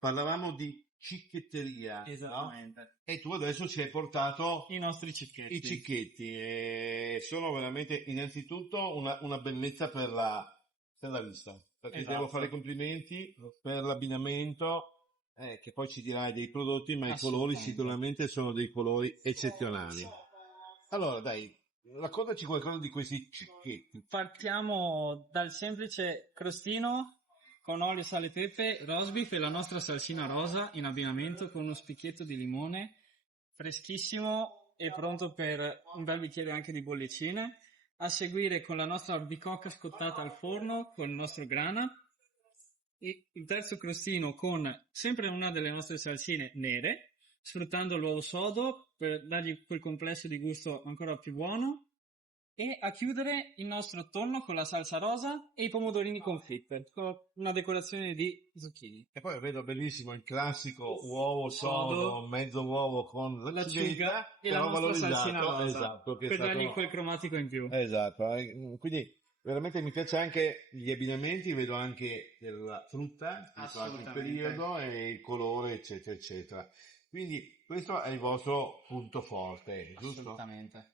parlavamo di cicchetteria, no? Esattamente. E tu adesso ci hai portato I nostri cicchetti. i cicchetti e sono veramente innanzitutto una bellezza per la vista, perché Esatto. devo fare i complimenti per l'abbinamento, che poi ci dirai dei prodotti, ma i colori Assolutamente. sicuramente sono dei colori eccezionali. Allora dai, raccontaci qualcosa di questi cicchetti. Partiamo dal semplice crostino con olio, sale e pepe, roast beef e la nostra salsina rosa in abbinamento con uno spicchietto di limone freschissimo e pronto per un bel bicchiere anche di bollicine. A seguire con la nostra bicocca scottata al forno con il nostro grana. E il terzo crostino con sempre una delle nostre salsine nere, sfruttando l'uovo sodo per dargli quel complesso di gusto ancora più buono. E a chiudere il nostro tonno con la salsa rosa e i pomodorini confitte, con una decorazione di zucchini. E poi vedo bellissimo il classico uovo sodo, Sodo, mezzo uovo con l'acciuga e la però nostra salsina valorizzato, rosa, esatto, che è per dargli stato... quel cromatico in più. Esatto, quindi veramente mi piace anche gli abbinamenti, vedo anche della frutta, visto anche il Assolutamente. periodo e il colore, eccetera, eccetera. Quindi questo è il vostro punto forte, giusto? Assolutamente.